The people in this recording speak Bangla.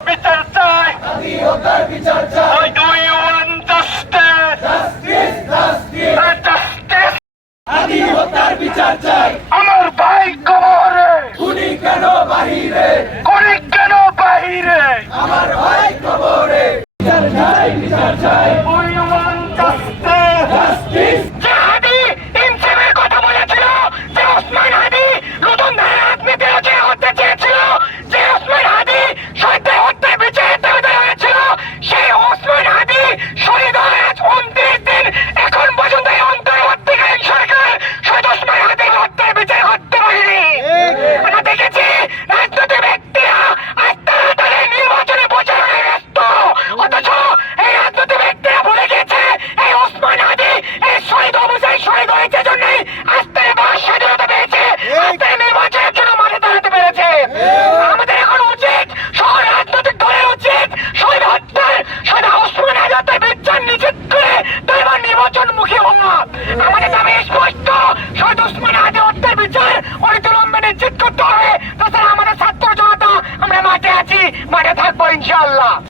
বিচার চাই, স্বাধীনতার বিচার চাই। ওই do you want justice? Justice justice Justice! স্বাধীনতার বিচার চাই। আমার ভাই কবরে, খুনি কেন বাহিরে, করি কেন বাহিরে? আমার ভাই কবরে। বিচার চাই বিচার চাই। We want justice! জাস্টিস যে হাদি ইনসাফের কথা বলেছিল, যে ওসমান হাদি নতুন ধারা রাজনীতি রচনা করতে চেয়েছিল, যে ওসমান হাদি শহীদদের হত্যার বিচারের দাবিদার হয়েছিল, সেই ওসমান হাদি শহীদ হয়ে আজ 29 দিন এখন পর্যন্ত এই অন্তর্বর্তীকালীন সরকার শহীদ ওসমান হাদির হত্যার বিচার করতে পারেনি। আমরা দেখেছি রাজনৈতিক ব্যক্তিরা আজ তারা তাদের নির্বাচনে প্রচারণায় ব্যস্ত, অথচ এই রাজনৈতিক ব্যক্তিরা ভুলে গেছে এই ওসমান হাদি এই শহীদ অবস্থায় শহীদ হয়েছে জন্যই আজ তারা বাক স্বাধীনতা পেয়েছে, আজ তারা নির্বাচনের জন্য মাঠে দাঁড়াতে পেরেছে। আমাদের এখন উচিত, সকল রাজনৈতিক দলের উচিত শহীদ হত্যার শহীদ ওসমান হাদি হত্যার বিচার নিশ্চিত করে তারপর নির্বাচনমুখী হওয়া। আমাদের দাবি স্পষ্ট, শহীদ ওসমান হাদি হত্যার বিচার অনতিবিলম্বে নিশ্চিত করতে হবে।